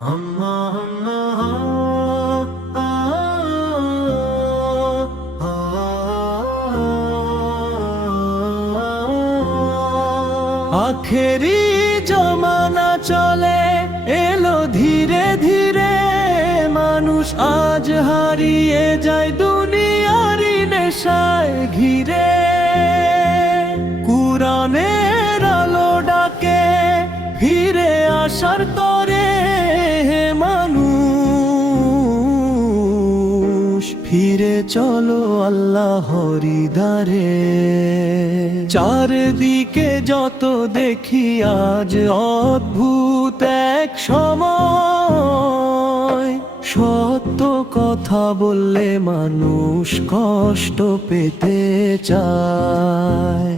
আল্লাহ আখেরি জমানা চলে এলো ধীরে ধীরে, মানুষ আজ হারিয়ে যায় দুনিয়ারি নেশায় ঘিরে। কুরআনের আলো ডাকে ফিরে আসার তরে, হে মানুষ ফিরে চলো আল্লাহরি দ্বারে। চারদিকে যত দেখি আজ অদ্ভুত এক সময়, সত্য কথা বললে মানুষ কষ্ট পেতে চায়।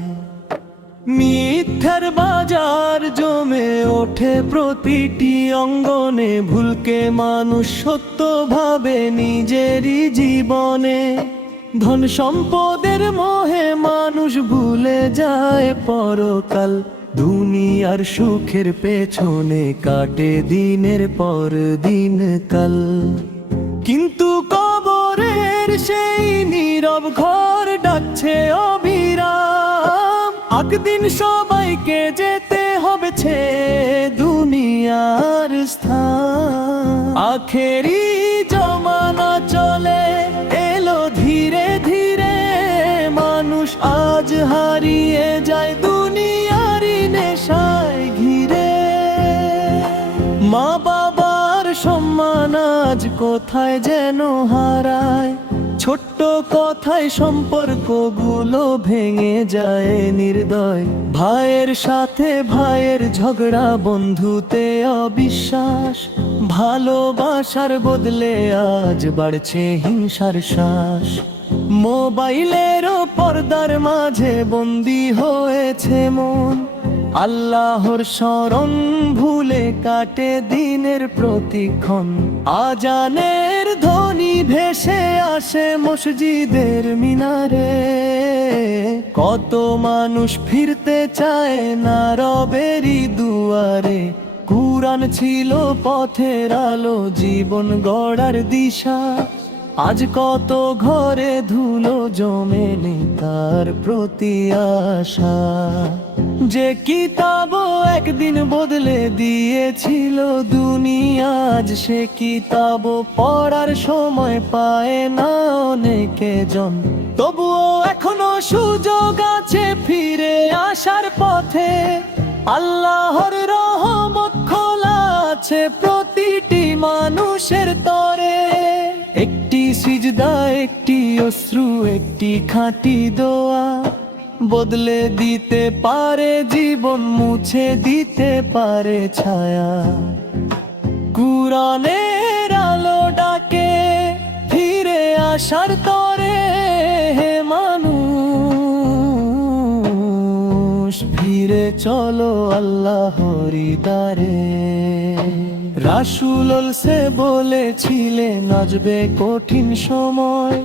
মিথ্যার বাজার জমে ওঠে প্রতিটি অঙ্গনে, ভুলকে মানুষ সত্য ভাবে নিজেরই জীবনে। ধন সম্পদের মোহে মানুষ ভুলে যায় পরকাল, দুনিয়ার সুখের পেছনে কাটে দিনের পর দিন কাল। কিন্তু কবরের সেই নীরব ঘর ডাকছে অবিরাম, একদিন সবাইকে যেতে হবে ছেড়ে দুনিয়ার স্থান। আখেরি জমানা চলে এলো ধীরে ধীরে, মানুষ আজ হারিয়ে যায় দুনিয়ারি নেশায় ঘিরে। মা বাবার সম্মান আজ কোথায় যেন হারায়, ছোট্ট কথায় সম্পর্কগুলো ভেঙে যায় নির্দয়। ভাইয়ের সাথে ভাইয়ের ঝগড়া, বন্ধুতে অবিশ্বাস, ভালোবাসার বদলে আজ বাড়ছে হিংসার শ্বাস। মোবাইলেরও পর্দার মাঝে বন্দী হয়েছে মন, আল্লাহর শরণ ভুলে কাটে দিনের প্রতিক্ষণ। আজানের ধ্বনি ভেসে আসে মসজিদের মিনারে, কত মানুষ ফিরতে চায় না রবেরই দুয়ারে। কুরআন ছিল পথের আলো, জীবন গড়ার দিশা, আজ কত ঘরে ধুলো জমে নেই তার প্রতি আশা। যে কিতাব একদিন বদলে দিয়েছিল দুনিয়া, আজ সে কিতাব পড়ার সময় পায় না অনেকে জন। তবুও এখনো সুযোগ আছে ফিরে আসার পথে, আল্লাহর রহমত খোলা আছে প্রতিটি মানুষের তরে। একটি সিজদা, একটি অশ্রু, একটি খাঁটি দোয়া বদলে দিতে পারে জীবন, মুছে দিতে পারে ছায়া। কুরআনের আলো ডাকে ফিরে আসার তরে, হে মানুষ ফিরে চলো আল্লাহরি দ্বারে। রাসূল সে বলেছিলেন আসবে কঠিন সময়,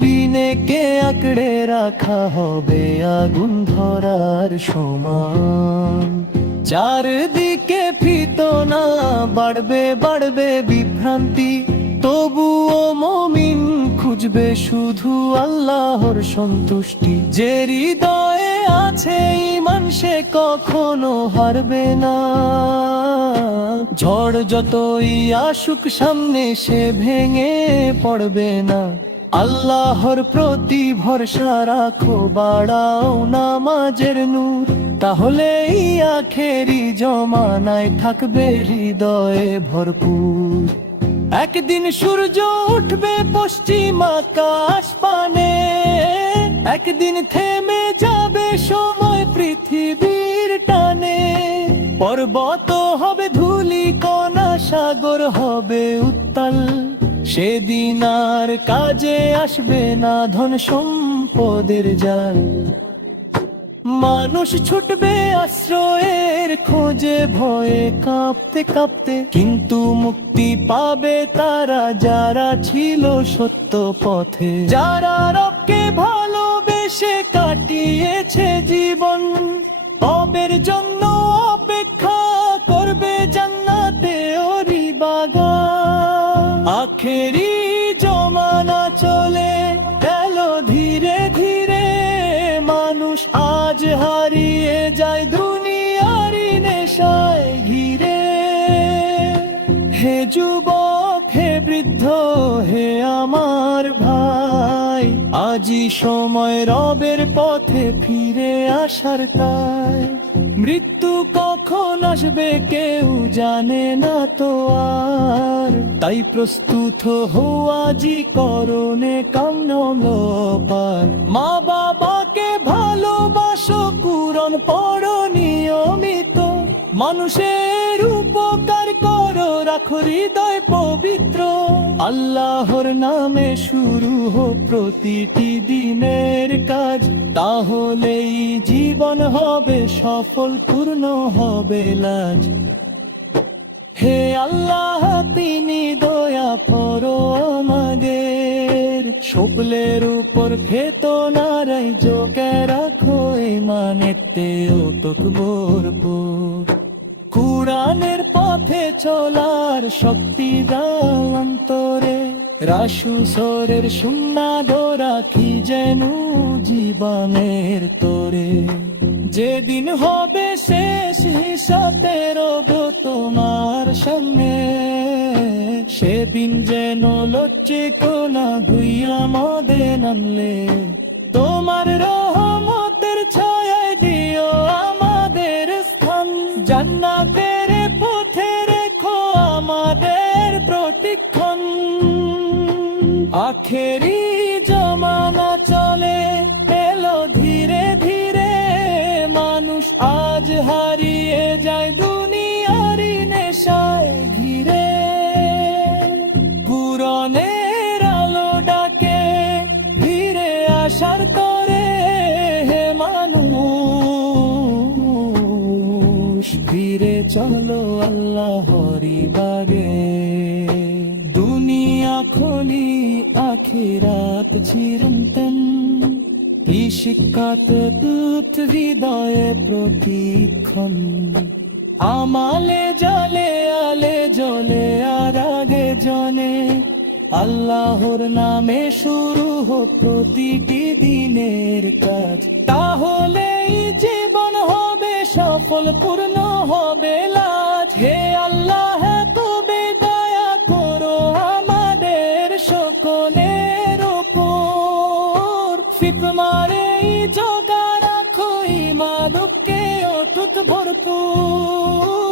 বিনেকে আঁকড়ে রাখা হবে আগুন ধরার সমান। চারদিকে ফিতনা বাড়বে বাড়বে বিভ্রান্তি, তবুও মুমিন খুঁজবে শুধু আল্লাহর সন্তুষ্টি। যে হৃদয়ে আছে ঈমান সে কখনো হারবে না, ঝড় যতই আসুক সামনে সে ভেঙে পড়বে না। আল্লাহর প্রতি ভরসা রাখো, বাড়াও নামাজের নূর, তাহলেই আখেরি জমানায় থাকবে হৃদয়ে ভরপুর। একদিন সূর্য উঠবে পশ্চিম আকাশ পানে, একদিন থেমে যাবে সময় পৃথিবীর টানে। পর্বত হবে ধূলিকণা, সাগর হবে উত্তাল, সেদিন আর কাজে আসবে না ধন সম্পদের জাল। মানুষ ছুটবে আশ্রয়ের খোঁজে ভয়ে কাঁপতে কাঁপতে, কিন্তু মুক্তি পাবে তারা যারা ছিল সত্য পথে। যারা রবকে ভালোবেসে কাটিয়েছে জীবন, রবের জন্য অপেক্ষা করবে জান্নাতে ওরি বাগান। আখেরি জমানা চলে গেল ধীরে ধীরে, মানুষ আজ হারিয়ে যায় দুনিয়ারি নেশায় ঘিরে। হে যুবক, হে বৃদ্ধ, হে আমার ভাই, আজই সময় রবের পথে ফিরে আসার তাই। মৃত্যু কখন আসবে কেউ জানে না তো আর, তাই প্রস্তুত হওয়া জি করণে কামন পার। মা বাবাকে ভালোবাসো, কুরআন পড়ো নিয়মিত, মানুষের উপকার করো, রাখো হৃদয় পবিত্র। আল্লাহর নামে শুরু হোক প্রতিটি দিনের কাজ, তাহলেই জীবন হবে সফল, পূর্ণ হবে লাজ। হে আল্লাহ, তিনি দয়া করো আমাদের, সকলের উপর খেতো নারাই জোকে রাখো ইমানেতে অটুট ভরপুর। কুরআনের পথে চলার শক্তি দাও অন্তরে, রাসূলের সুন্নাহ ধরা কি যেন জীবনের তোরে। যেদিন হবে শেষ হিসাবের তোমার সামনে, সেদিন যেন লজ্জে কোনা গুইয়া মদে নামলে। তোমার রহমতের ছায়ায় দিও আমাদের স্থান, জান্নাতের পথে রেখো আমাদের প্রতিক্ষণ। আখেরি জমানা চলে এলো ধীরে ধীরে, মানুষ আজ হারিয়ে যায় দুনিয়ারি নেশায় ঘিরে। কুরআনের আলো ডাকে ফিরে আসার তরে, হে মানুষ ফিরে চলো আল্লাহরি বাগে। দুনিয়া খনি আখিরাত চিরন্তন, কি শিক্ষাতে দুধ হৃদয়ে প্রতিক্ষণ। আমালে জলে আলে জ্বলে আর আগে জনে, আল্লাহর নামে শুরু হোক প্রতিটি দিনের কাজ, তাহলেই জীবন হবে সফল, পূর্ণ হবে লাজ। হে আল্লাহ, তবে দয়া করো আমাদের সকলের উপর, ফিতমারে জোগা রাখো ইমানকে অটুট ভরপুর।